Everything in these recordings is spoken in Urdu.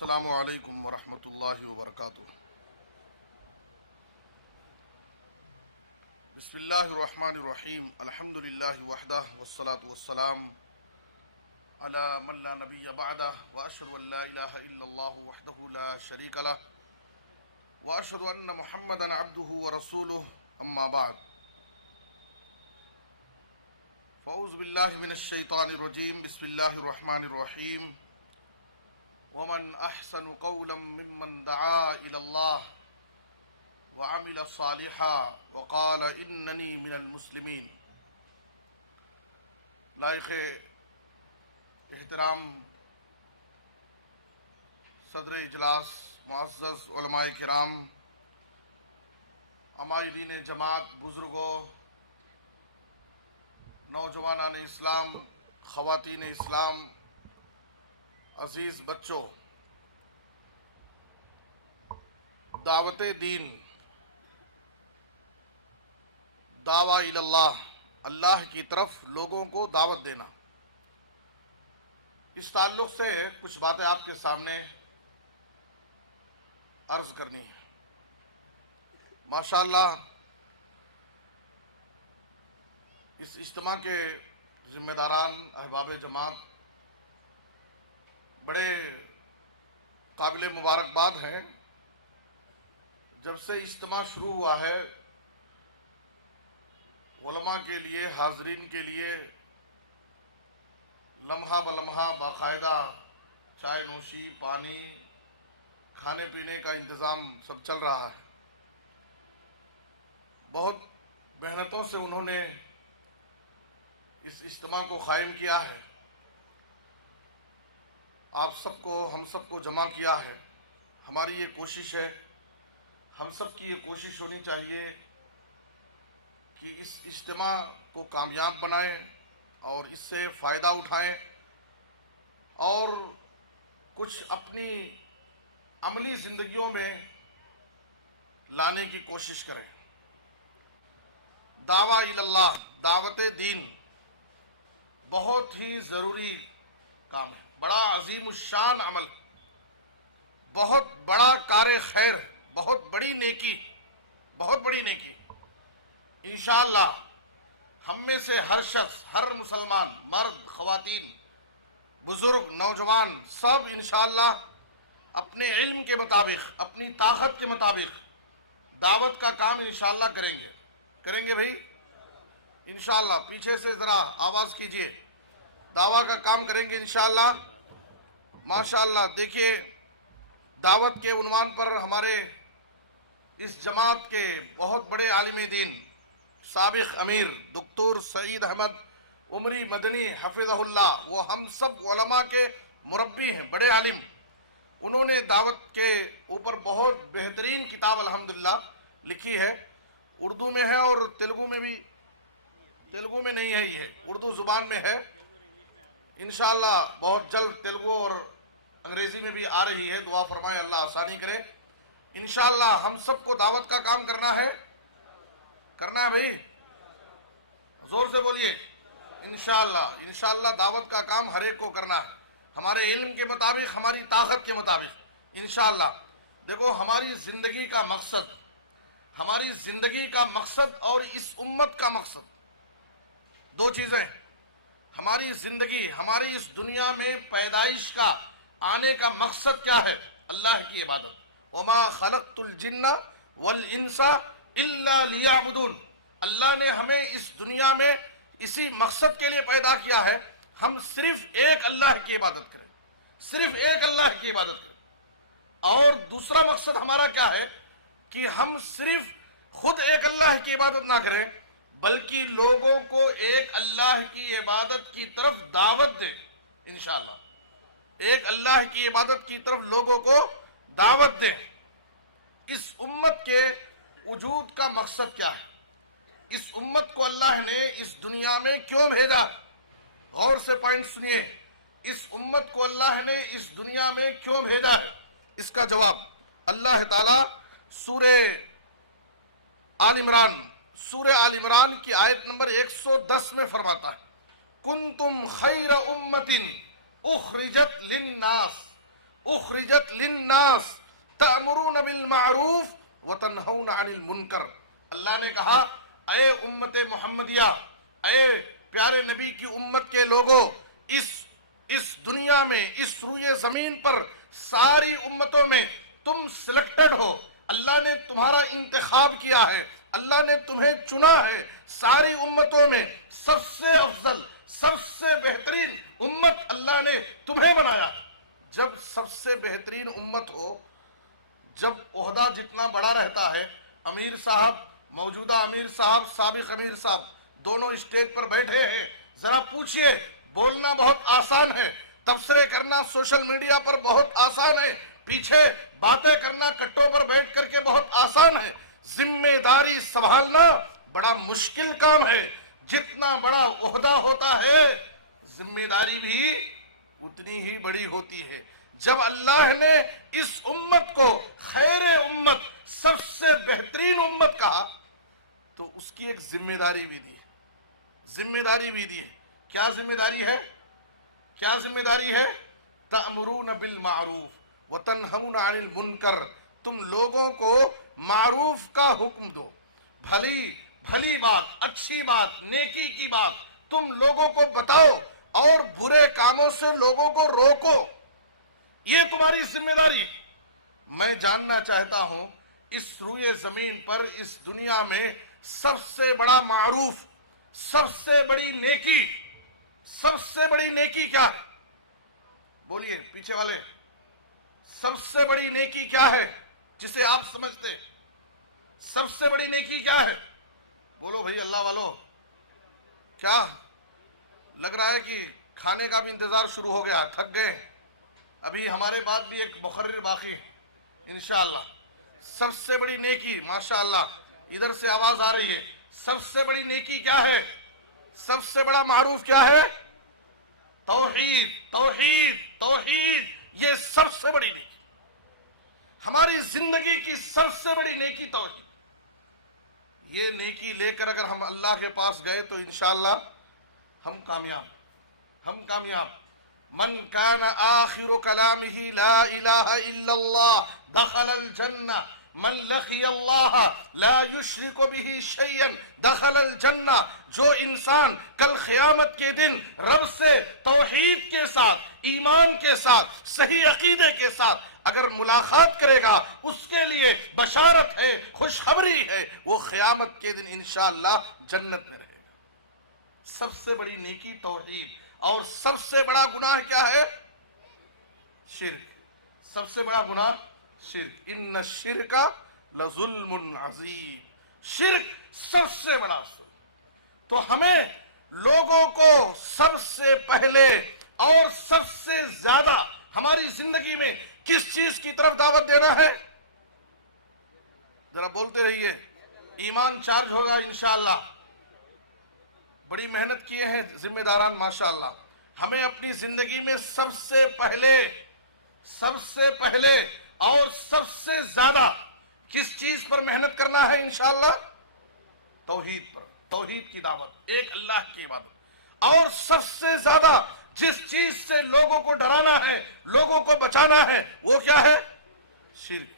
السلام علیکم ورحمۃ اللہ وبرکاتہ۔ بسم اللہ الرحمن الرحیم، الحمد للہ وحدہ والصلاة والسلام علی من لا نبی بعدہ، واشہد ان لا الہ الا اللہ وحدہ لا شریک لہ، واشہد ان محمدا عبدہ ورسولہ، اما بعد۔ فاعوذ باللہ من الشیطان الرجیم، بسم اللہ الرحمن الرحیم۔ ومن احسن قولا ممن دعا الى الله وعمل صالحا وقال انني من المسلمین۔ لائق احترام صدر اجلاس، معزز علماء کرام، عمائدین جماعت، بزرگوں، نوجوانان اسلام، خواتین اسلام، عزیز بچوں، دعوت دین، دعویٰ الی اللہ، اللہ کی طرف لوگوں کو دعوت دینا، اس تعلق سے کچھ باتیں آپ کے سامنے عرض کرنی ہے۔ ماشاءاللہ اس اجتماع کے ذمہ داران، احباب جماعت بڑے قابل مبارکباد ہیں۔ جب سے اجتماع شروع ہوا ہے، علماء کے لیے، حاضرین کے لیے لمحہ بلمحہ باقاعدہ چائے نوشی، پانی، کھانے پینے کا انتظام سب چل رہا ہے۔ بہت محنتوں سے انہوں نے اس اجتماع کو قائم کیا ہے، آپ سب کو، ہم سب کو جمع کیا ہے۔ ہماری یہ کوشش ہے، ہم سب کی یہ کوشش ہونی چاہیے کہ اس اجتماع کو کامیاب بنائیں اور اس سے فائدہ اٹھائیں اور کچھ اپنی عملی زندگیوں میں لانے کی کوشش کریں۔ دعویٰ الی اللہ، دعوت دین بہت ہی ضروری کام ہے، بڑا عظیم الشان عمل، بہت بڑا کار خیر، بہت بڑی نیکی، بہت بڑی نیکی۔ انشاءاللہ ہم میں سے ہر شخص، ہر مسلمان، مرد، خواتین، بزرگ، نوجوان، سب انشاءاللہ اپنے علم کے مطابق، اپنی طاقت کے مطابق دعوت کا کام انشاءاللہ کریں گے۔ کریں گے بھائی انشاءاللہ؟ پیچھے سے ذرا آواز کیجئے، دعویٰ کا کام کریں گے انشاءاللہ۔ ماشاءاللہ دیکھیے، دعوت کے عنوان پر ہمارے اس جماعت کے بہت بڑے عالم دین، سابق امیر دکتور سعید احمد عمری مدنی حفظہ اللہ، وہ ہم سب علماء کے مربی ہیں، بڑے عالم۔ انہوں نے دعوت کے اوپر بہت بہترین کتاب الحمدللہ لکھی ہے، اردو میں ہے اور تیلگو میں بھی، تیلگو میں نہیں ہے، یہ اردو زبان میں ہے، انشاءاللہ بہت جلد تیلگو اور انگریزی میں بھی آ رہی ہے۔ دعا فرمائے اللہ آسانی کرے۔ انشاءاللہ ہم سب کو دعوت کا کام کرنا ہے، کرنا ہے بھائی، زور سے بولیے انشاءاللہ۔ انشاءاللہ دعوت کا کام ہر ایک کو کرنا ہے، ہمارے علم کے مطابق، ہماری طاقت کے مطابق انشاءاللہ۔ دیکھو ہماری زندگی کا مقصد، ہماری زندگی کا مقصد اور اس امت کا مقصد دو چیزیں۔ ہماری زندگی، ہماری اس دنیا میں پیدائش کا، آنے کا مقصد کیا ہے؟ اللہ کی عبادت۔ وما خلقت الجن والانس الا لیعبدون۔ اللہ نے ہمیں اس دنیا میں اسی مقصد کے لیے پیدا کیا ہے، ہم صرف ایک اللہ کی عبادت کریں، صرف ایک اللہ کی عبادت کریں۔ اور دوسرا مقصد ہمارا کیا ہے کہ ہم صرف خود ایک اللہ کی عبادت نہ کریں بلکہ لوگوں کو ایک اللہ کی عبادت کی طرف دعوت دیں انشاءاللہ۔ ایک اللہ کی عبادت کی طرف لوگوں کو دعوت دیں۔ اس امت کے وجود کا مقصد کیا ہے؟ اس امت کو اللہ نے اس دنیا میں کیوں بھیجا؟ غور سے پوائنٹ سنیے، اس امت کو اللہ نے اس دنیا میں کیوں بھیجا ہے؟ اس کا جواب اللہ تعالیٰ سورہ آل عمران کی آیت نمبر 110 میں فرماتا ہے، کنتم خیر امت اخرجت الناس تأمرون بالمعروف وتنہون عن المنکر. اللہ نے کہا اے امت محمدیہ، اے پیارے نبی کی امت کے لوگوں، اس دنیا میں، اس روئے زمین پر ساری امتوں میں تم سلیکٹڈ ہو. اللہ نے تمہارا انتخاب کیا ہے، اللہ نے تمہیں چنا ہے. ساری امتوں میں سب سے افضل، سب سے بہترین امت اللہ نے تمہیں بنایا. جب سب سے بہترین امت ہو، جب عہدہ جتنا بڑا رہتا ہے، امیر صاحب، موجودہ امیر صاحب، سابق امیر صاحب دونوں اسٹیج پر بیٹھے ہیں، ذرا پوچھئے، بولنا بہت آسان ہے، تبصرے کرنا سوشل میڈیا پر بہت آسان ہے، پیچھے باتیں کرنا کٹوں پر بیٹھ کر کے بہت آسان ہے. ذمہ داری سنبھالنا بڑا مشکل کام ہے. جتنا بڑا عہدہ ہوتا ہے ذمہ داری بھی اتنی ہی بڑی ہوتی ہے. جب اللہ نے اس امت کو خیر امت، سب سے بہترین امت کہا تو اس کی ایک ذمہ داری بھی دی ہے. ذمہ داری بھی دی ہے. کیا ذمہ داری ہے؟ کیا ذمہ داری ہے؟ تأمرون بالمعروف وتنہون عن المنکر. تم لوگوں کو معروف کا حکم دو، بھلی بات، اچھی بات، نیکی کی بات تم لوگوں کو بتاؤ اور برے کاموں سے لوگوں کو روکو. یہ تمہاری ذمہ داری. میں جاننا چاہتا ہوں اس روئے زمین پر، اس دنیا میں سب سے بڑا معروف، سب سے بڑی نیکی، سب سے بڑی نیکی کیا ہے؟ بولیے پیچھے والے، سب سے بڑی نیکی کیا ہے جسے آپ سمجھتے؟ سب سے بڑی نیکی کیا ہے؟ بولو بھئی اللہ والو. کیا لگ رہا ہے کہ کھانے کا بھی انتظار شروع ہو گیا، تھک گئے؟ ابھی ہمارے بعد بھی ایک مقرر باقی ہے انشاءاللہ. سب سے بڑی نیکی، ماشاءاللہ ادھر سے آواز آ رہی ہے. سب سے بڑی نیکی کیا ہے؟ سب سے بڑا معروف کیا ہے؟ توحید، توحید، توحید. یہ سب سے بڑی نیکی، ہماری زندگی کی سب سے بڑی نیکی توحید. یہ نیکی لے کر اگر ہم اللہ کے پاس گئے تو انشاءاللہ ہم کامیاب، ہم کامیاب. من کان آخر کلامہ لا الہ الا اللہ دخل الجنہ، من لقی اللہ لا یشرک بہ شیئا دخل الجنہ. جو انسان کل قیامت کے دن رب سے توحید کے ساتھ، ایمان کے ساتھ، صحیح عقیدے کے ساتھ اگر ملاقات کرے گا، اس کے لیے بشارت ہے، خوشخبری ہے، وہ قیامت کے دن انشاءاللہ جنت میں رہے گا. سب سے بڑی نیکی توحید. اور سب سے بڑا گناہ کیا ہے؟ شرک. سب سے بڑا گناہ شرک. ان الشرک لظلم عظیم. شرک سب سے بڑا. تو ہمیں لوگوں کو سب سے پہلے اور سب سے زیادہ ہماری زندگی میں کس چیز کی طرف دعوت دینا ہے؟ ذرا بولتے رہیے. ایمان چارج ہوگا انشاءاللہ. بڑی محنت کیے ہیں ذمہ داران ماشاءاللہ. ہمیں اپنی زندگی میں سب سے پہلے اور سب سے زیادہ کس چیز پر محنت کرنا ہے انشاءاللہ؟ توحید پر. توحید کی دعوت، ایک اللہ کی عبادت. اور سب سے زیادہ جس چیز سے لوگوں کو ڈرانا ہے، لوگوں کو بچانا ہے، وہ کیا ہے؟ شرک.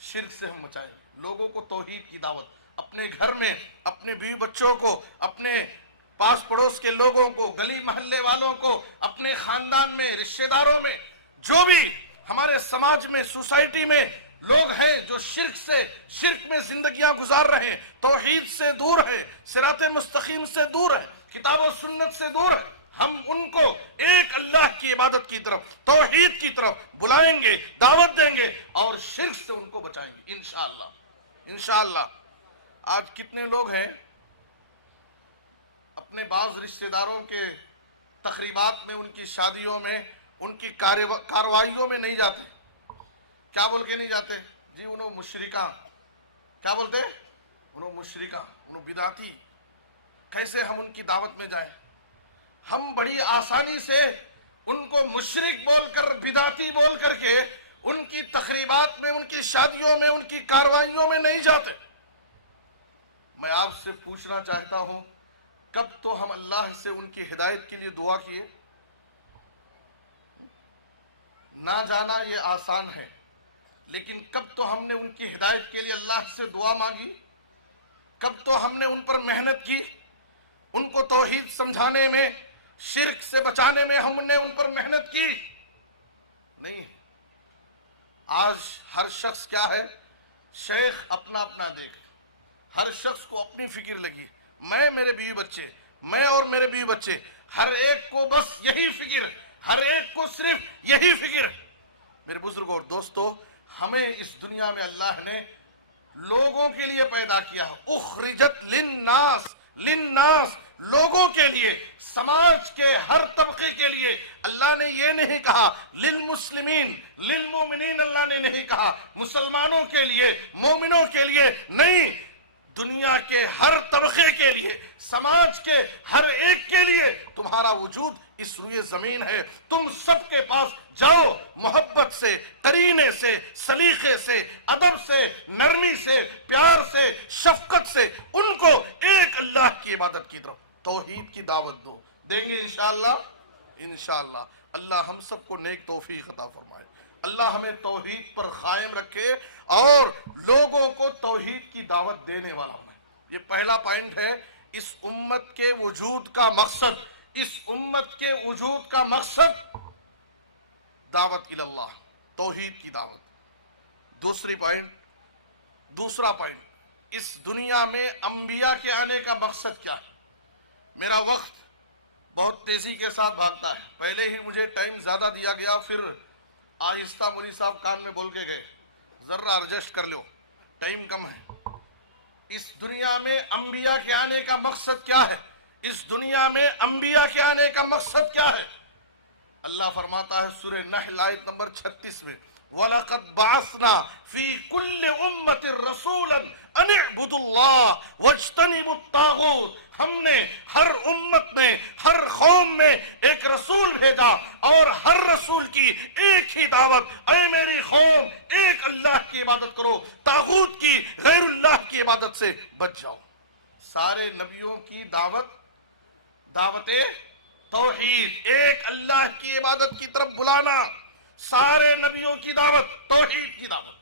شرک سے ہم بچائیں گے لوگوں کو. توحید کی دعوت اپنے گھر میں، اپنے بیوی بچوں کو، اپنے پاس پڑوس کے لوگوں کو، گلی محلے والوں کو، اپنے خاندان میں، رشتہ داروں میں، جو بھی ہمارے سماج میں، سوسائٹی میں لوگ ہیں جو شرک میں زندگیاں گزار رہے ہیں، توحید سے دور ہیں، صراط مستقیم سے دور ہیں، کتاب و سنت سے دور ہیں، ہم ان کو ایک اللہ کی عبادت کی طرف، توحید کی طرف بلائیں گے، دعوت دیں گے اور شرک سے ان کو بچائیں گے انشاءاللہ. انشاءاللہ. آج کتنے لوگ ہیں اپنے بعض رشتہ داروں کے تقریبات میں، ان کی شادیوں میں، ان کی کاروائیوں میں نہیں جاتے؟ کیا بول کے نہیں جاتے؟ جی انہوں مشرکہ. کیا بولتے؟ انہوں مشرکہ، انہوں بدعتی. کیسے ہم ان کی دعوت میں جائیں؟ ہم بڑی آسانی سے ان کو مشرک بول کر، بدعتی بول کر کے ان کی تقریبات میں، ان کی شادیوں میں، ان کی کاروائیوں میں نہیں جاتے. میں آپ سے پوچھنا چاہتا ہوں، کب تو ہم اللہ سے ان کی ہدایت کے لیے دعا کیے؟ نہ جانا یہ آسان ہے، لیکن کب تو ہم نے ان کی ہدایت کے لیے اللہ سے دعا مانگی؟ کب تو ہم نے ان پر محنت کی؟ ان کو توحید سمجھانے میں، شرک سے بچانے میں ہم نے ان پر محنت کی؟ نہیں۔ آج ہر شخص کیا ہے؟ شیخ اپنا اپنا دیکھ، ہر شخص کو اپنی فکر لگی، میں، میرے بیوی بچے، میں اور میرے بیوی بچے، ہر ایک کو بس یہی فکر، ہر ایک کو صرف یہی فکر۔ میرے بزرگوں اور دوستو، ہمیں اس دنیا میں اللہ نے لوگوں کے لیے پیدا کیا ہے، اخرجت للناس، للناس، لوگوں کے لیے، سماج کے ہر طبقے کے لیے۔ اللہ نے یہ نہیں کہا للمسلمین، للمومنین، اللہ نے نہیں کہا مسلمانوں کے لیے، مومنوں کے لیے، نہیں، دنیا کے ہر طبقے کے لیے، سماج کے ہر ایک کے لیے تمہارا وجود اس روئے زمین ہے۔ تم سب کے پاس جاؤ، محبت سے، قرینے سے، سلیقے سے، ادب سے، نرمی سے، پیار سے، شفقت سے ان کو ایک اللہ کی عبادت کی طرف، توحید کی دعوت دو۔ دیں گے انشاءاللہ؟ انشاءاللہ۔ اللہ ہم سب کو نیک توفیق عطا فرمائے، اللہ ہمیں توحید پر قائم رکھے اور لوگوں کو توحید کی دعوت دینے والا بنائے۔ یہ پہلا پوائنٹ ہے، اس امت کے وجود کا مقصد، اس امت کے وجود کا مقصد دعوت اللہ، توحید کی دعوت۔ دوسرا پوائنٹ، اس دنیا میں انبیاء کے آنے کا مقصد کیا ہے؟ میرا وقت بہت تیزی کے ساتھ بھاگتا ہے، پہلے ہی مجھے ٹائم زیادہ دیا گیا، پھر آہستہ مولوی صاحب کان میں بول کے گئے، ذرا ایڈجسٹ کر لو، ٹائم کم ہے۔ اس دنیا میں انبیاء کے آنے کا مقصد کیا ہے؟ اس دنیا میں انبیاء کے آنے کا مقصد کیا ہے؟ اللہ فرماتا ہے سورہ نحل آیت نمبر 36 میں، وَلَقَدْ بَعَثْنَا فِي كُلِّ أُمَّةٍ رَسُولًا أَنِ اعْبُدُوا اللَّهَ وَاجْتَنِبُوا الطَّاغُوتَ۔ ہم نے ہر امت میں، ہر قوم میں ایک رسول بھیجا اور ہر رسول کی ایک ہی دعوت، اے میری قوم ایک اللہ کی عبادت کرو، طاغوت کی، غیر اللہ کی عبادت سے بچ جاؤ۔ سارے نبیوں کی دعوت توحید، ایک اللہ کی عبادت کی طرف بلانا، سارے نبیوں کی دعوت توحید کی دعوت۔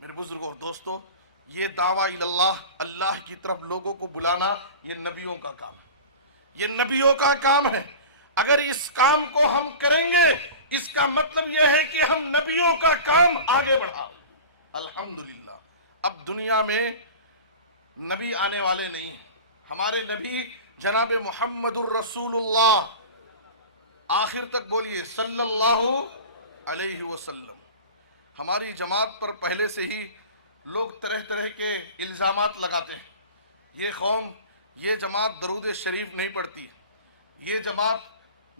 میرے بزرگوں اور دوستو، یہ دعویٰ اللہ، اللہ کی طرف لوگوں کو بلانا، یہ نبیوں کا کام ہے، یہ نبیوں کا کام ہے۔ اگر اس کام کو ہم کریں گے، اس کا مطلب یہ ہے کہ ہم نبیوں کا کام آگے بڑھا۔ الحمدللہ اب دنیا میں نبی آنے والے نہیں ہیں، ہمارے نبی جناب محمد الرسول اللہ، آخر تک بولیے صلی اللہ علیہ وسلم۔ ہماری جماعت پر پہلے سے ہی لوگ طرح طرح کے الزامات لگاتے ہیں، یہ قوم، یہ جماعت درود شریف نہیں پڑھتی، یہ جماعت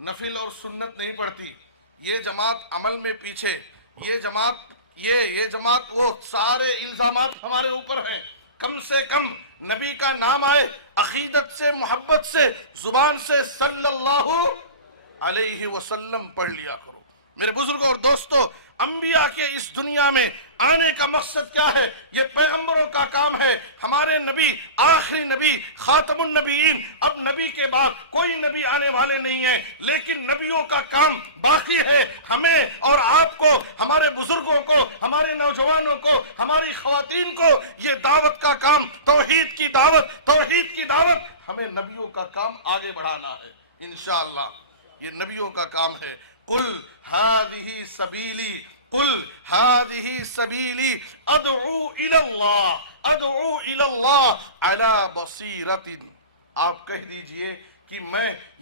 نفل اور سنت نہیں پڑھتی، یہ جماعت عمل میں پیچھے، یہ جماعت وہ سارے الزامات ہمارے اوپر ہیں۔ کم سے کم نبی کا نام آئے، عقیدت سے، محبت سے، زبان سے صلی اللہ علیہ وسلم پڑھ لیا کرو۔ میرے بزرگوں اور دوستو، انبیاء کے اس دنیا میں آنے کا مقصد کیا ہے؟ یہ پیغمبروں کا کام ہے۔ ہمارے نبی آخری نبی، خاتم النبیین، اب نبی کے بعد کوئی نبی آنے والے نہیں ہیں، لیکن نبیوں کا کام باقی ہے۔ ہمیں اور آپ کو، ہمارے بزرگوں کو، ہمارے نوجوانوں کو، ہماری خواتین کو یہ دعوت کا کام، توحید کی دعوت، توحید کی دعوت، ہمیں نبیوں کا کام آگے بڑھانا ہے انشاءاللہ۔ یہ نبیوں کا کام ہے۔ قل هذه سبیلی، قل هذه سبیلی ادعو الی اللہ، ادعو الی اللہ علی بصیرت۔ آپ کہہ دیجئے کہ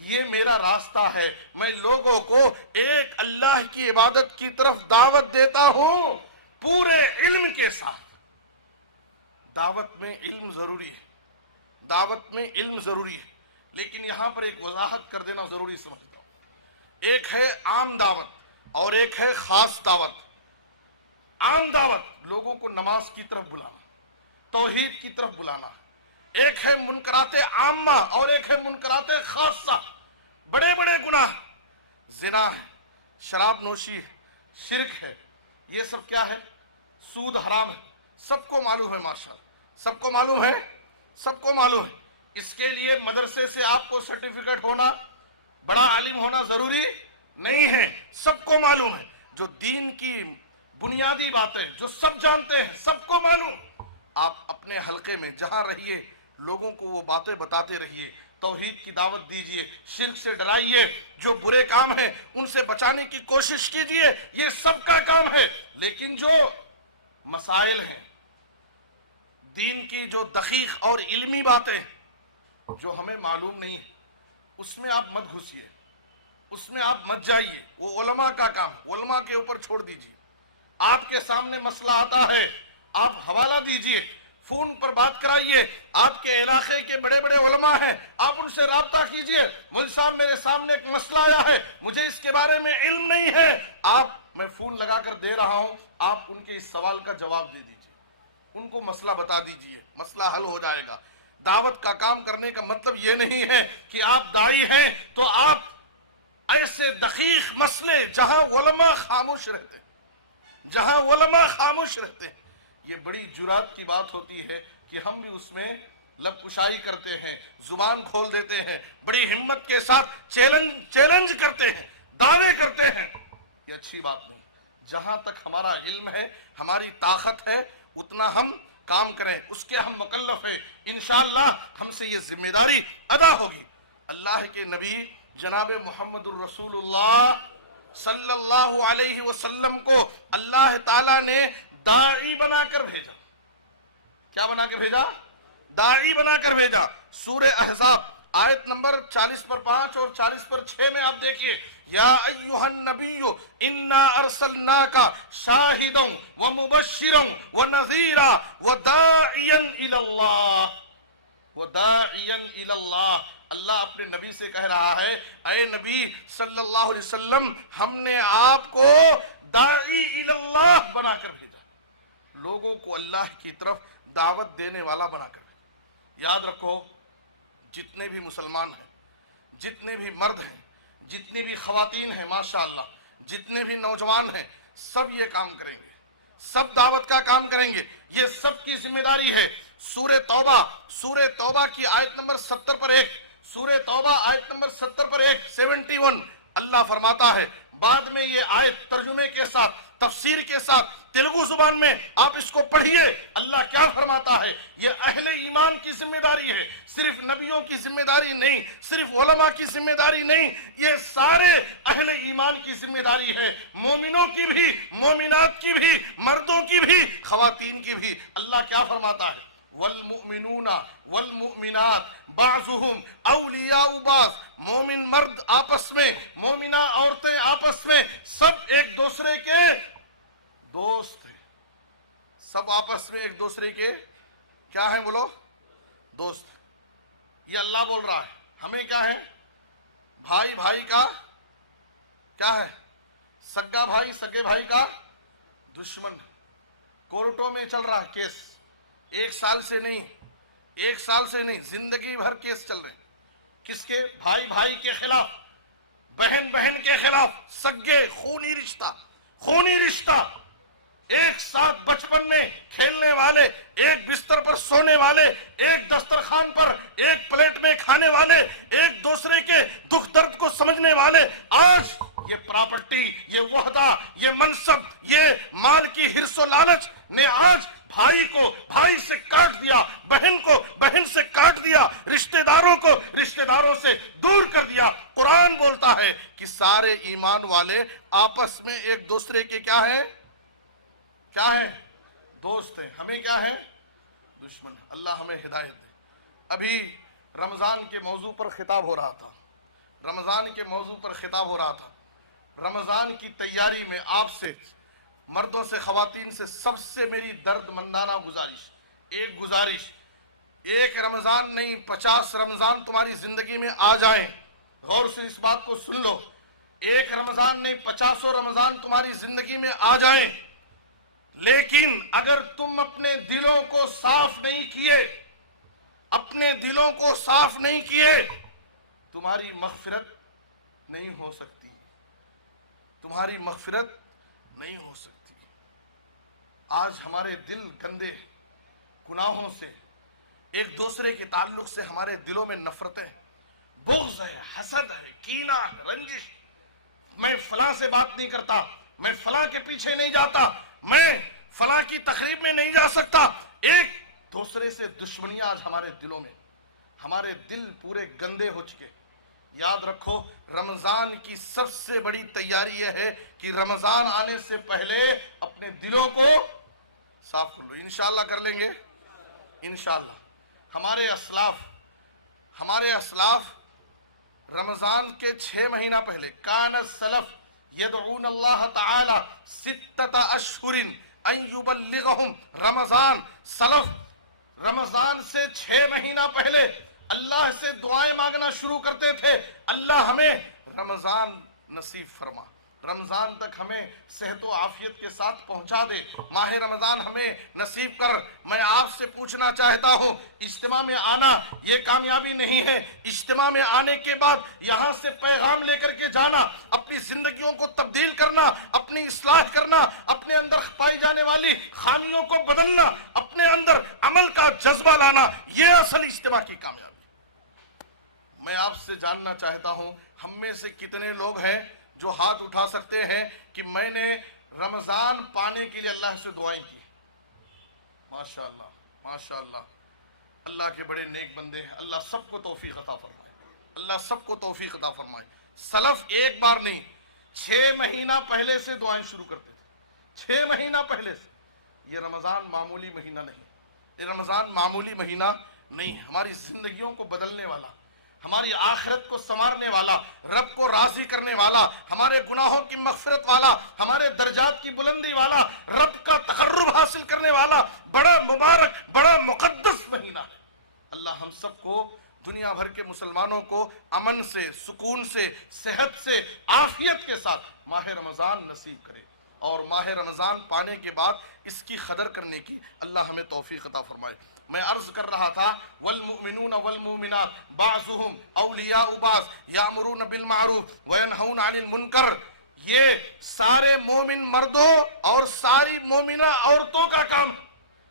یہ میرا راستہ ہے، میں لوگوں کو ایک اللہ کی عبادت کی طرف دعوت دیتا ہوں پورے علم کے ساتھ۔ دعوت میں علم ضروری ہے، دعوت میں علم ضروری ہے، لیکن یہاں پر ایک وضاحت کر دینا ضروری سمجھتا ہوں۔ ایک ہے عام دعوت اور ایک ہے خاص دعوت۔ عام دعوت لوگوں کو نماز کی طرف بلانا، توحید کی طرف بلانا۔ ایک ہے منکرات عامہ اور ایک ہے منکرات خاصہ، بڑے بڑے گناہ، زنا ہے، شراب نوشی ہے، شرک ہے، یہ سب کیا ہے؟ سود حرام ہے، سب کو معلوم ہے ماشاءاللہ، سب کو معلوم ہے، سب کو معلوم ہے۔ اس کے لیے مدرسے سے آپ کو سرٹیفکیٹ ہونا، بڑا عالم ہونا ضروری نہیں ہے، سب کو معلوم ہے۔ جو بنیادی باتیں جو سب جانتے ہیں، سب کو معلوم، آپ اپنے حلقے میں جہاں رہیے لوگوں کو وہ باتیں بتاتے رہیے، توحید کی دعوت دیجئے، شرک سے ڈرائیے، جو برے کام ہیں ان سے بچانے کی کوشش کیجئے، یہ سب کا کام ہے۔ لیکن جو مسائل ہیں، دین کی جو دقیق اور علمی باتیں جو ہمیں معلوم نہیں ہے، اس میں آپ مت گھسیے، اس میں آپ مت جائیے، وہ علماء کا کام، علماء کے اوپر چھوڑ دیجئے۔ آپ کے سامنے مسئلہ آتا ہے، آپ حوالہ دیجئے، فون پر بات کرائیے، آپ کے علاقے کے بڑے بڑے علماء ہیں، آپ ان سے رابطہ کیجئے، مولوی صاحب میرے سامنے ایک مسئلہ آیا ہے، مجھے اس کے بارے میں علم نہیں ہے، میں فون لگا کر دے رہا ہوں، آپ ان کے اس سوال کا جواب دے دیجئے، ان کو مسئلہ بتا دیجئے، مسئلہ حل ہو جائے گا۔ دعوت کا کام کرنے کا مطلب یہ نہیں ہے کہ آپ داعی ہیں تو آپ ایسے دقیق مسئلے جہاں علماء خاموش رہتے ہیں، جہاں علماء خاموش رہتے ہیں، یہ بڑی جرات کی بات ہوتی ہے کہ ہم بھی اس میں لب کشائی کرتے ہیں، زبان کھول دیتے ہیں، بڑی ہمت کے ساتھ چیلنج کرتے ہیں، دعوے کرتے ہیں، یہ اچھی بات نہیں۔ جہاں تک ہمارا علم ہے، ہماری طاقت ہے، اتنا ہم کام کریں، اس کے ہم مکلف ہیں، انشاءاللہ ہم سے یہ ذمہ داری ادا ہوگی۔ اللہ کے نبی جناب محمد الرسول اللہ صلی اللہ علیہ وسلم کو اللہ تعالیٰ نے داعی بنا کر بھیجا۔ کیا بنا کے بھیجا؟ داعی بنا کر بھیجا۔ سورہ احزاب آیت نمبر 40/5 اور 40/6 میں آپ دیکھیے، یا ایھا النبی انا ارسلناک شاہدا ومبشرا ونذیرا وداعیا الی اللہ، وداعیا الی اللہ۔ اللہ اپنے نبی سے کہہ رہا ہے، اے نبی صلی اللہ علیہ وسلم، ہم نے آپ کو داعی الی اللہ بنا کر بھیجا، لوگوں کو اللہ کی طرف دعوت دینے والا بنا کر بھیجا۔ یاد رکھو، جتنے بھی مسلمان ہیں، جتنے بھی مرد ہیں، جتنی بھی خواتین ہیں، ماشاءاللہ جتنے بھی نوجوان ہیں، سب یہ کام کریں گے، سب دعوت کا کام کریں گے، یہ سب کی ذمہ داری ہے۔ سورہ توبہ کی آیت نمبر 70/1، سورہ توبہ آیت نمبر 70/1 71، اللہ فرماتا ہے، بعد میں یہ آیت ترجمے کے ساتھ، تفسیر کے ساتھ، تیلگو زبان میں آپ اس کو پڑھیے، اللہ کیا فرماتا ہے، یہ اہل ایمان کی ذمہ داری ہے، صرف نبیوں کی ذمہ داری نہیں، صرف علماء کی ذمہ داری نہیں، یہ سارے اہل ایمان کی ذمہ داری ہے، مومنوں کی بھی، مومنات کی بھی، مردوں کی بھی، خواتین کی بھی۔ اللہ کیا فرماتا ہے، والمؤمنون والمؤمنات بعضهم اولیاء بعض، مومن مرد آپس میں، مومنہ عورتیں آپس میں، سب ایک دوسرے کے دوست ہیں، سب آپس میں ایک دوسرے کے کیا ہیں بولو؟ دوست ہیں۔ یہ اللہ بول رہا ہے، ہمیں کیا ہے؟ بھائی بھائی کا کیا ہے؟ سگا بھائی سگے بھائی کا دشمن۔ کورٹوں میں چل رہا ہے کیس، ایک سال سے نہیں، زندگی بھر کیس چل رہے ہیں، کس کے؟ بھائی بھائی کے خلاف، بہن بہن کے خلاف، سگے، خونی رشتہ، ایک ساتھ بچپن میں کھیلنے والے، ایک بستر پر سونے والے، ایک دسترخوان پر ایک پلیٹ میں کھانے والے، ایک دوسرے کے دکھ درد کو سمجھنے والے، آج یہ پراپرٹی، یہ وحدہ، یہ منصب، یہ مال کی حرص و لالچ نے آج بھائی کو بھائی سے کاٹ دیا، بہن کو بہن سے کاٹ دیا، رشتہ داروں کو رشتہ داروں سے دور کر دیا۔ قرآن بولتا ہے کہ سارے ایمان والے آپس میں ایک دوسرے کے کیا ہیں؟ کیا ہے؟ دوست ہیں۔ ہمیں کیا ہے؟ دشمن۔ اللہ ہمیں ہدایت دے۔ ابھی رمضان کے موضوع پر خطاب ہو رہا تھا، رمضان کی تیاری میں آپ سے، مردوں سے، خواتین سے، سب سے میری درد مندانہ گزارش، ایک رمضان نہیں 50 رمضان تمہاری زندگی میں آ جائیں، غور سے اس بات کو سن لو، ایک رمضان نہیں 50 رمضان تمہاری زندگی میں آ جائیں، لیکن اگر تم اپنے دلوں کو صاف نہیں کیے، تمہاری مغفرت نہیں ہو سکتی، آج ہمارے دل گندے گناہوں سے، ایک دوسرے کے تعلق سے ہمارے دلوں میں نفرتیں، بغض ہے، حسد ہے، کینہ ہے، رنجش، میں فلاں سے بات نہیں کرتا، میں فلاں کے پیچھے نہیں جاتا، میں فلاں کی تقریب میں نہیں جا سکتا. ایک دوسرے سے دشمنیاں آج ہمارے دلوں میں, ہمارے دل پورے گندے ہو چکے. یاد رکھو رمضان کی سب سے بڑی تیاری یہ ہے کہ رمضان آنے سے پہلے اپنے دلوں کو صاف کر لو. انشاءاللہ کر لیں گے انشاءاللہ. ہمارے اسلاف رمضان کے 6 مہینہ پہلے کان السلف یدعون اللہ تعالی 6 اشہر ان یبلغہم رمضان. سلف رمضان سے 6 مہینہ پہلے اللہ سے دعائیں مانگنا شروع کرتے تھے, اللہ ہمیں رمضان نصیب فرما, رمضان تک ہمیں صحت و عافیت کے ساتھ پہنچا دے, ماہ رمضان ہمیں نصیب کر. میں آپ سے پوچھنا چاہتا ہوں, اجتماع میں آنا یہ کامیابی نہیں ہے. اجتماع میں آنے کے بعد یہاں سے پیغام لے کر کے جانا, اپنی زندگیوں کو تبدیل کرنا, اپنی اصلاح کرنا, اپنے اندر پائی جانے والی خامیوں کو بدلنا, اپنے اندر عمل کا جذبہ لانا, یہ اصل اجتماع کی کامیابی. میں آپ سے جاننا چاہتا ہوں, ہم میں سے کتنے لوگ ہیں جو ہاتھ اٹھا سکتے ہیں کہ میں نے رمضان پانے کے لیے اللہ سے دعائیں کی؟ ماشاءاللہ ماشاءاللہ, اللہ کے بڑے نیک بندے ہیں. اللہ سب کو توفیق عطا فرمائے, اللہ سب کو توفیق عطا فرمائے. سلف ایک بار نہیں 6 مہینہ پہلے سے دعائیں شروع کرتے تھے, 6 مہینہ پہلے سے. یہ رمضان معمولی مہینہ نہیں, یہ رمضان معمولی مہینہ نہیں. ہماری زندگیوں کو بدلنے والا, ہماری آخرت کو سنوارنے والا, رب کو راضی کرنے والا, ہمارے گناہوں کی مغفرت والا, ہمارے درجات کی بلندی والا, رب کا تقرب حاصل کرنے والا بڑا مبارک بڑا مقدس مہینہ ہے. اللہ ہم سب کو, دنیا بھر کے مسلمانوں کو امن سے, سکون سے, صحت سے, عافیت کے ساتھ ماہ رمضان نصیب کرے, اور ماہ رمضان پانے کے بعد اس کی قدر کرنے کی اللہ ہمیں توفیق عطا فرمائے. میں عرض کر رہا تھا والمؤمنون والمؤمنات بعضهم اولیاء بعض یامرون بالمعروف وینہون عن المنکر. یہ سارے مومن مردوں اور ساری مومنہ عورتوں کا کام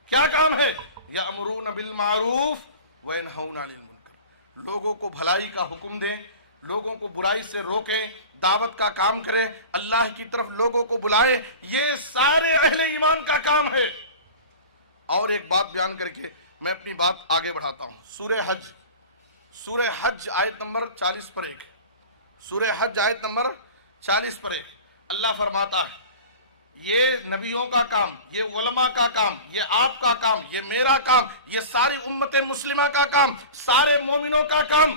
کیا کام ہے؟ یامرون بالمعروف وینہون عن المنکر. لوگوں کو بھلائی کا حکم دیں, لوگوں کو برائی سے روکیں, دعوت کا کام کریں, اللہ کی طرف لوگوں کو بلائیں. یہ سارے اہل ایمان کا کام ہے. اور ایک بات بیان کر کے میں اپنی بات آگے بڑھاتا ہوں. سورہ حج آیت نمبر 40 پر 1, سورہ حج آیت نمبر 40 پر 1 اللہ فرماتا ہے یہ نبیوں کا کام, یہ علماء کا کام, یہ آپ کا کام, یہ میرا کام, یہ ساری امت مسلمہ کا کام, سارے مومنوں کا کام.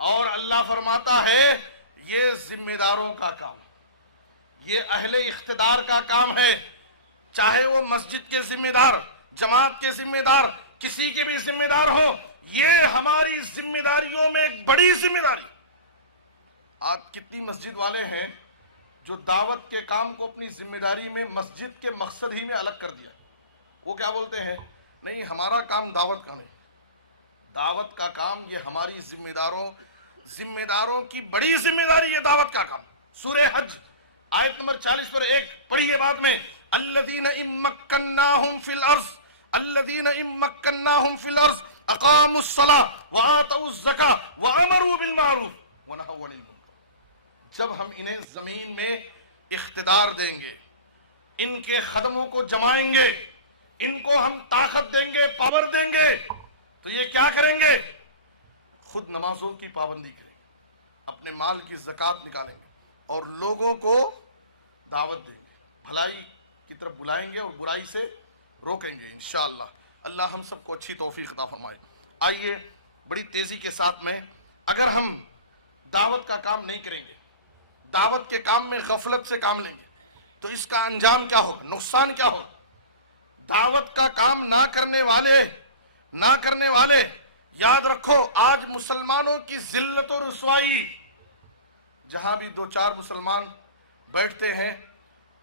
اور اللہ فرماتا ہے یہ ذمہ داروں کا کام, یہ اہل اقتدار کا کام ہے. چاہے وہ مسجد کے ذمہ دار, جماعت کے ذمہ دار, کسی کے بھی ذمہ دار ہو, یہ ہماری ذمہ داریوں میں ایک بڑی ذمہ داری. آج کتنی مسجد والے ہیں جو دعوت کے کام کو اپنی ذمہ داری میں مسجد کے مقصد ہی میں الگ کر دیا. وہ کیا بولتے ہیں, نہیں ہمارا کام دعوت کا نہیں, دعوت کا کام یہ ہماری ذمہ داروں کی بڑی ذمہ داری, یہ دعوت کا کام. سورہ حج آیت نمبر 40 پر 1 پڑھیے بعد میں, الذین ان مکناہم فی الارض الذین ان مکناہم فی الارض اقاموا الصلاۃ وآتوا الزکاۃ وامروا بالمعروف ونہوا عن المنکر. جب ہم انہیں زمین میں اقتدار دیں گے, ان کے قدموں کو جمائیں گے, ان کو ہم طاقت دیں گے, پاور دیں گے, تو یہ کیا کریں گے؟ خود نمازوں کی پابندی کریں گے, اپنے مال کی زکوٰۃ نکالیں گے, اور لوگوں کو دعوت دیں گے, بھلائی کی طرف بلائیں گے اور برائی سے روکیں گے انشاءاللہ. اللہ ہم سب کو اچھی توفیق عطا فرمائے. آئیے بڑی تیزی کے ساتھ میں, اگر ہم دعوت کا کام نہیں کریں گے, دعوت کے کام میں غفلت سے کام لیں گے, تو اس کا انجام کیا ہوگا, نقصان کیا ہوگا؟ دعوت کا کام نہ کرنے والے یاد رکھو, آج مسلمانوں کی ذلت و رسوائی, جہاں بھی 2-4 مسلمان بیٹھتے ہیں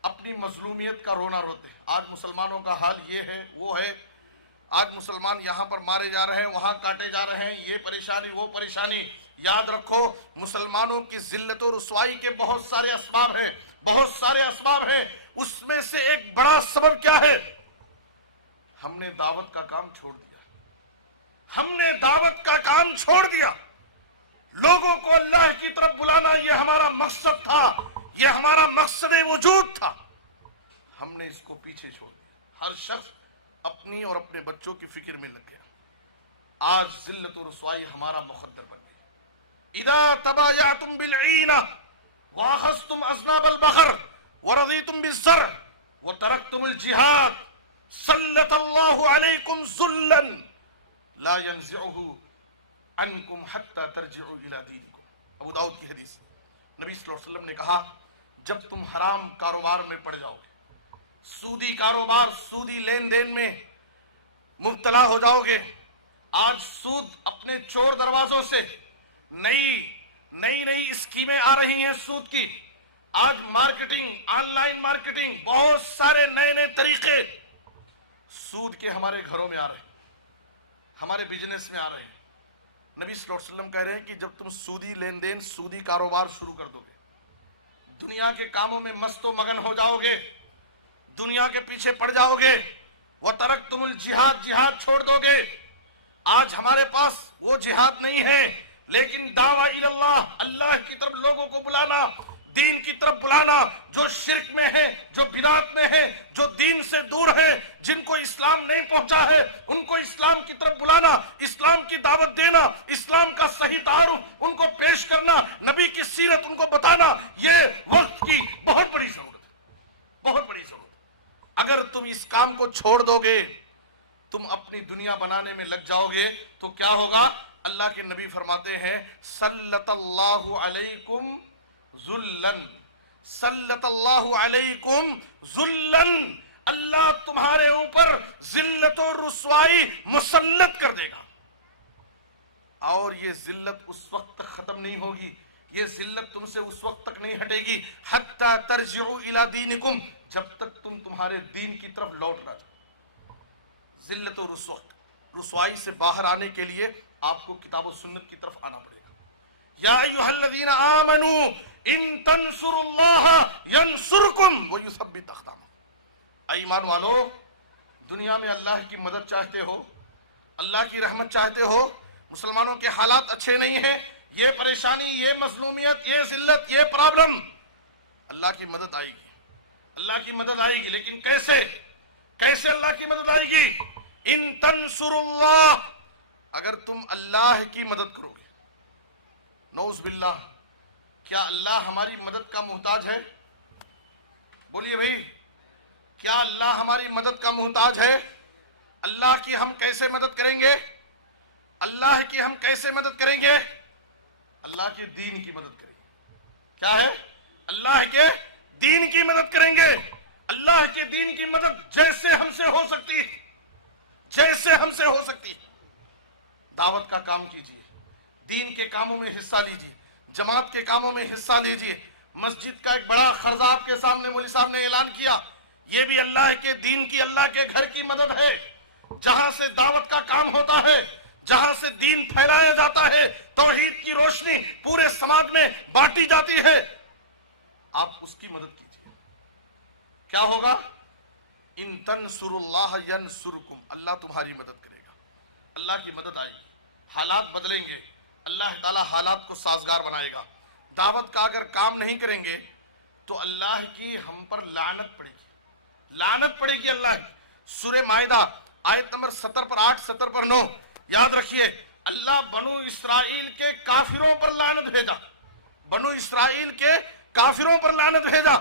اپنی مظلومیت کا رونا روتے ہیں. آج مسلمانوں کا حال یہ ہے وہ ہے, آج مسلمان یہاں پر مارے جا رہے ہیں, وہاں کاٹے جا رہے ہیں, یہ پریشانی وہ پریشانی. یاد رکھو مسلمانوں کی ذلت و رسوائی کے بہت سارے اسباب ہیں, بہت سارے اسباب ہیں. اس میں سے ایک بڑا سبب کیا ہے؟ ہم نے دعوت کا کام چھوڑ دیا, ہم نے دعوت کا کام چھوڑ دیا. لوگوں کو اللہ کی طرف بلانا یہ ہمارا مقصد تھا, یہ ہمارا مقصد وجود تھا. ہم نے اس کو پیچھے چھوڑ دیا، ہر شخص اپنی اور اپنے بچوں کی فکر میں لگ گیا۔ آج ذلت و رسوائی ہمارا مقدر بن گئی۔ اذا تبایعتم بالعینہ واخذتم اذناب البقر ورضیتم بالزرع وترکتم الجہاد سلط اللہ علیکم ذلا لا ينزعه عنکم حتی ترجعوا الى دینکم۔ ابو داؤد کی حدیث، نبی صلی اللہ علیہ وسلم نے کہا جب تم حرام کاروبار میں پڑ جاؤ گے، سودی کاروبار، سودی لین دین میں مبتلا ہو جاؤ گے۔ آج سود اپنے چور دروازوں سے نئی اسکیمیں آ رہی ہیں سود کی۔ آج مارکیٹنگ، آن لائن مارکیٹنگ، بہت سارے نئے طریقے سود کے ہمارے گھروں میں آ رہے ہیں، ہمارے بزنس میں آ رہے ہیں۔ نبی صلی اللہ علیہ وسلم کہہ رہے ہیں کہ جب تم سودی لین دین، سودی کاروبار شروع کر دو گے، دنیا کے کاموں میں مست و مگن ہو جاؤ گے، دنیا کے پیچھے پڑ جاؤ گے، وَتَرَكْتُمُ الْجِهَادَ، جہاد چھوڑ دو گے۔ آج ہمارے پاس وہ جہاد نہیں ہے، لیکن دعویٰ اللہ، اللہ کی طرف لوگوں کو بلانا، دین کی طرف بلانا، جو شرک میں ہے، جو بدعت میں ہے، جو دین سے دور ہے، جن کو اسلام نہیں پہنچا ہے، ان کو اسلام کی طرف بلانا، اسلام کی دعوت دینا، اسلام کا صحیح تعارف ان کو پیش کرنا، نبی کی سیرت ان کو بتانا، یہ وقت کی بہت بڑی ضرورت ہے، بہت بڑی ضرورت ہے۔ اگر تم اس کام کو چھوڑ دو گے، تم اپنی دنیا بنانے میں لگ جاؤ گے، تو کیا ہوگا؟ اللہ کے نبی فرماتے ہیں سلط اللہ علیکم ذلن، سلط اللہ علیکم ذلن، اللہ تمہارے اوپر ذلت و رسوائی مسلط کر دے گا۔ اور یہ ذلت اس وقت تک ختم نہیں ہوگی، یہ ذلت تم سے اس وقت تک نہیں ہٹے گی حتی ترجعوا الی دینکم، جب تک تم تمہارے دین کی طرف لوٹ نہ جاؤ۔ ذلت و رسوائی سے باہر آنے کے لیے آپ کو کتاب و سنت کی طرف آنا پڑے گا۔ یا ایھا الذین آمنوا ان تنصروا اللہ ینصرکم ویثبت اقدامکم۔ اے ایمان والو، دنیا میں اللہ کی مدد چاہتے ہو، اللہ کی رحمت چاہتے ہو، مسلمانوں کے حالات اچھے نہیں ہیں، یہ پریشانی، یہ مظلومیت، یہ ذلت، یہ پرابلم، اللہ کی مدد آئے گی، اللہ کی مدد آئے گی، لیکن کیسے اللہ کی مدد آئے گی؟ ان تنصروا اللہ، اگر تم اللہ کی مدد کرو گے۔ نعوذ باللہ، کیا اللہ ہماری مدد کا محتاج ہے؟ بولیے بھائی، کیا اللہ ہماری مدد کا محتاج ہے؟ اللہ کی ہم کیسے مدد کریں گے؟ اللہ کی ہم کیسے مدد کریں گے؟ اللہ کے دین کی مدد کریں گے۔ کیا ہے؟ اللہ کے دین کی مدد کریں گے۔ اللہ کے دین کی مدد جیسے ہم سے ہو سکتی، جیسے ہم سے ہو سکتی، دعوت کا کام کیجیے، دین کے کاموں میں حصہ لیجیے، جماعت کے کاموں میں حصہ لیجیے۔ مسجد کا ایک بڑا خرچہ آپ کے سامنے مولوی صاحب نے اعلان کیا، یہ بھی اللہ کے دین کی، اللہ کے گھر کی مدد ہے، جہاں سے دعوت کا کام ہوتا ہے، جہاں سے دین پھیلایا جاتا ہے، توحید کی روشنی پورے سماج میں بانٹی جاتی ہے، آپ اس کی مدد کیجیے۔ کیا ہوگا؟ ان تنصروا اللہ ینصرکم، اللہ تمہاری مدد کرے گا، اللہ کی مدد آئے گی، حالات بدلیں گے، اللہ تعالی حالات کو سازگار بنائے گا۔ دعوت کا اگر کام نہیں کریں گے تو اللہ کی ہم پر لعنت پڑے گی، لعنت پڑے گی اللہ کی۔ سورہ مائدہ آیت نمبر 70 پر 8، 70 پر 9 یاد رکھیے، اللہ بنو اسرائیل کے کافروں پر لعنت بھیجا، بنو اسرائیل کے کافروں پر لعنت بھیجا۔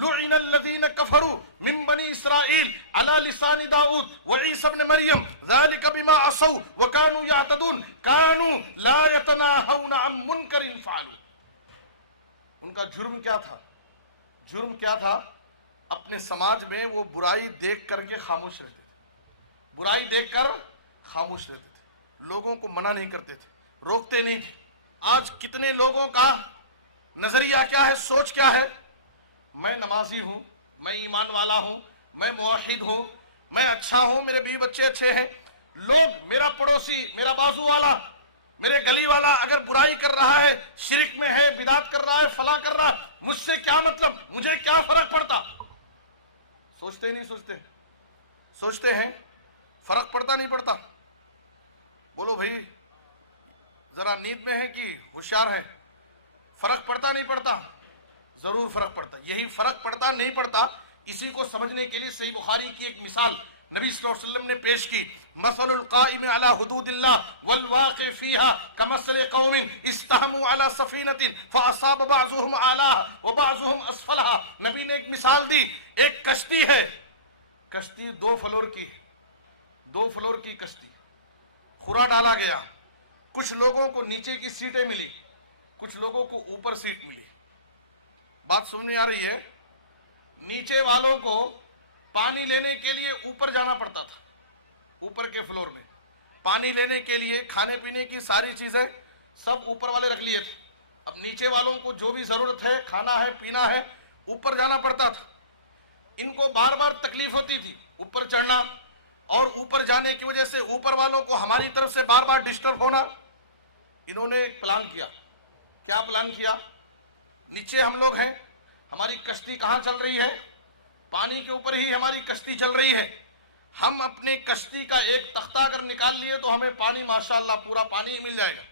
لعن الذین کفروا من بنی اسرائیل علی لسان داؤد وعیسی ابن مریم ذلک بما عصوا وکانوا یعتدون کانوا لا یتناہون عن منکر فعلوا۔ ان کا جرم کیا تھا؟ جرم کیا تھا؟ اپنے سماج میں وہ برائی دیکھ کر کے خاموش رہتے تھے، برائی دیکھ کر خاموش رہتے تھے، لوگوں کو منع نہیں کرتے تھے، روکتے نہیں تھے۔ آج کتنے لوگوں کا نظریہ کیا ہے، سوچ کیا ہے؟ میں نمازی ہوں، میں ایمان والا ہوں، میں موحد ہوں، میں اچھا ہوں، میرے بیوی بچے اچھے ہیں، لوگ، میرا پڑوسی، میرا بازو والا، میرے گلی والا اگر برائی کر رہا ہے، شرک میں ہے، بدعت کر رہا ہے، فلاں کر رہا ہے، مجھ سے کیا مطلب، مجھے کیا فرق پڑتا؟ سوچتے نہیں سوچتے؟ سوچتے ہیں، فرق پڑتا نہیں پڑتا؟ بولو بھائی، ذرا نیند میں ہے کہ ہوشیار ہے؟ فرق پڑتا نہیں پڑتا؟ ضرور فرق پڑتا۔ یہی فرق پڑتا نہیں پڑتا، اسی کو سمجھنے کے لیے صحیح بخاری کی ایک مثال نبی صلی اللہ علیہ وسلم نے پیش کی، مثل القائم علی حدود اللہ والواقع فیها کمثل قوم استحموا علی سفینۃ فاصاب بعضهم اعلاها وبعضهم اسفلها۔ نبی نے ایک مثال دی، ایک کشتی ہے، کشتی 2 فلور کی، 2 فلور کی کشتی، خورا ڈالا گیا، کچھ لوگوں کو نیچے کی سیٹیں ملی، کچھ لوگوں کو اوپر سیٹ ملی۔ بات سمجھ میں آ رہی ہے؟ نیچے والوں کو پانی لینے کے لیے اوپر جانا پڑتا تھا، اوپر کے فلور میں پانی لینے کے لیے کھانے پینے کی ساری چیزیں سب اوپر والے رکھ لیے تھے۔ اب نیچے والوں کو جو بھی ضرورت ہے، کھانا ہے پینا ہے، اوپر جانا پڑتا تھا۔ ان کو بار بار تکلیف ہوتی تھی اوپر چڑھنا، اور اوپر جانے کی وجہ سے اوپر والوں کو ہماری طرف سے بار بار ڈسٹرب ہونا۔ انہوں نے ایک پلان کیا۔ کیا پلان کیا؟ نیچے ہم لوگ ہیں، ہماری کشتی کہاں چل رہی ہے؟ پانی کے اوپر ہی ہماری کشتی چل رہی ہے۔ ہم اپنی کشتی کا ایک تختہ اگر نکال لیے تو ہمیں پانی ماشاءاللہ پورا پانی ہی مل جائے گا۔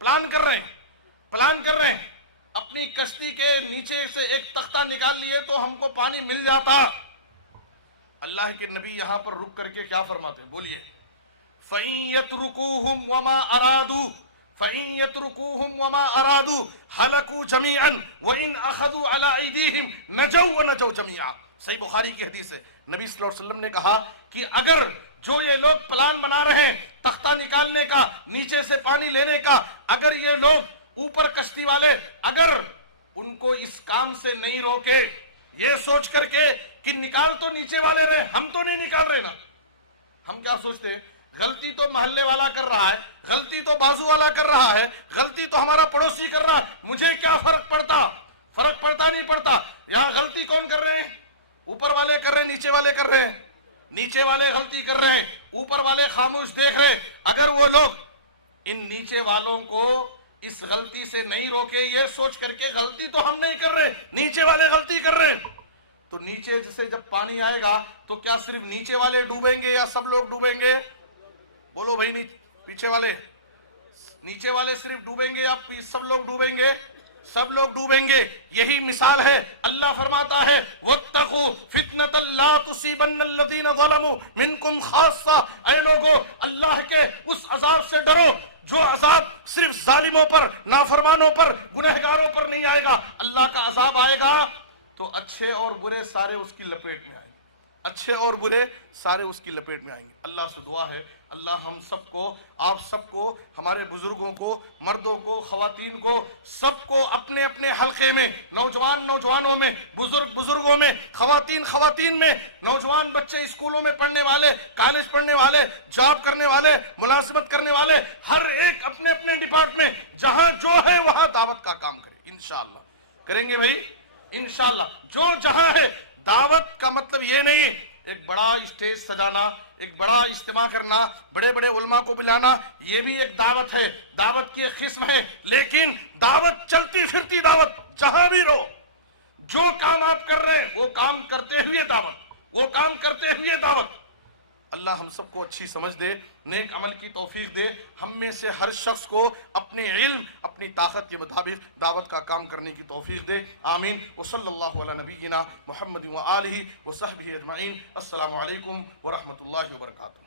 پلان کر رہے ہیں اپنی کشتی کے نیچے سے ایک تختہ نکال لیے تو ہم کو پانی مل جاتا۔ اللہ کے نبی یہاں پر رک کر کے کیا فرماتے ہیں؟ بولیے، فَإِن يَتْرُكُوهُمْ وَمَا أَرَادُوا فَإِن يَتْرُكُوهُمْ وَمَا أَرَادُوا هَلَكُوا جَمِيعًا وَإِنْ أَخَذُوا عَلَىٰ أَيْدِيهِمْ نَجَوْا وَنَجَوْا جَمِيعًا۔ صحیح بخاری کی حدیث ہے، نبی صلی اللہ علیہ وسلم نے کہا کہ اگر جو یہ لوگ پلان بنا رہے ہیں تختہ نکالنے کا، نیچے سے پانی لینے کا، اگر یہ لوگ اوپر کشتی والے اگر ان کو اس کام سے نہیں روکے، یہ سوچ کر کے کہ نکال تو نیچے والے رہے، ہم تو نہیں نکال رہے نا۔ ہم کیا سوچتے ہیں؟ غلطی تو محلے والا کر رہا ہے، غلطی تو بازو والا کر رہا ہے، غلطی تو ہمارا پڑوسی کر رہا ہے، مجھے کیا فرق پڑتا؟ فرق پڑتا نہیں پڑتا۔ یہاں غلطی کون کر رہے ہیں؟ اوپر والے کر رہے ہیں، نیچے والے کر رہے ہیں؟ نیچے والے غلطی کر رہے ہیں، اوپر والے خاموش دیکھ رہے ہیں۔ اگر وہ لوگ ان نیچے والوں کو اس غلطی سے نہیں روکے، یہ سوچ کر کے غلطی تو ہم نہیں کر رہے، نیچے والے غلطی کر رہے ہیں، تو نیچے سے جب پانی آئے گا تو کیا صرف نیچے والے ڈوبیں گے یا سب لوگ ڈوبیں گے؟ بولو بھائی، پیچھے والے، نیچے والے صرف ڈوبیں گے یا سب لوگ ڈوبیں گے؟ سب لوگ ڈوبیں گے۔ یہی مثال ہے، اللہ فرماتا ہے وَاتَّقُوا فِتْنَةً لَا تُصِيبَنَّ الَّذِينَ ظَلَمُوا مِنْكُمْ خَاصَّةً۔ اے لوگو، اللہ کے اس عذاب سے ڈرو جو عذاب صرف ظالموں پر، نافرمانوں پر، گنہگاروں پر نہیں آئے گا۔ اللہ کا عذاب آئے گا تو اچھے اور برے سارے اس کی لپیٹ میں آئیں گے، اچھے اور برے سارے اس کی لپیٹ میں آئیں گے۔ اللہ سے دعا ہے اللہ ہم سب کو، آپ سب کو، ہمارے بزرگوں کو، مردوں کو، خواتین کو، سب کو اپنے اپنے حلقے میں، نوجوانوں میں، بزرگوں میں، خواتین میں، نوجوان بچے، اسکولوں میں پڑھنے والے، کالج پڑھنے والے، جاب کرنے والے، ملازمت کرنے والے، ہر ایک اپنے اپنے ڈپارٹمنٹ جہاں جو ہے وہاں دعوت کا کام کرے۔ انشاءاللہ کریں گے بھائی، انشاءاللہ جو جہاں ہے۔ دعوت کا مطلب یہ نہیں ایک بڑا اسٹیج سجانا، ایک بڑا اجتماع کرنا، بڑے بڑے علماء کو بلانا، یہ بھی ایک دعوت ہے، دعوت کی ایک قسم ہے، لیکن دعوت چلتی پھرتی دعوت، جہاں بھی رہو، جو کام آپ کر رہے ہیں وہ کام کرتے ہوئے دعوت، وہ کام کرتے ہوئے دعوت۔ اللہ ہم سب کو اچھی سمجھ دے، نیک عمل کی توفیق دے، ہم میں سے ہر شخص کو اپنے علم، اپنی طاقت کے مطابق دعوت کا کام کرنے کی توفیق دے، آمین۔ وصلی اللہ علی نبینا محمد وآلہ وصحبہ اجمعین۔ السلام علیکم ورحمۃ اللہ وبرکاتہ۔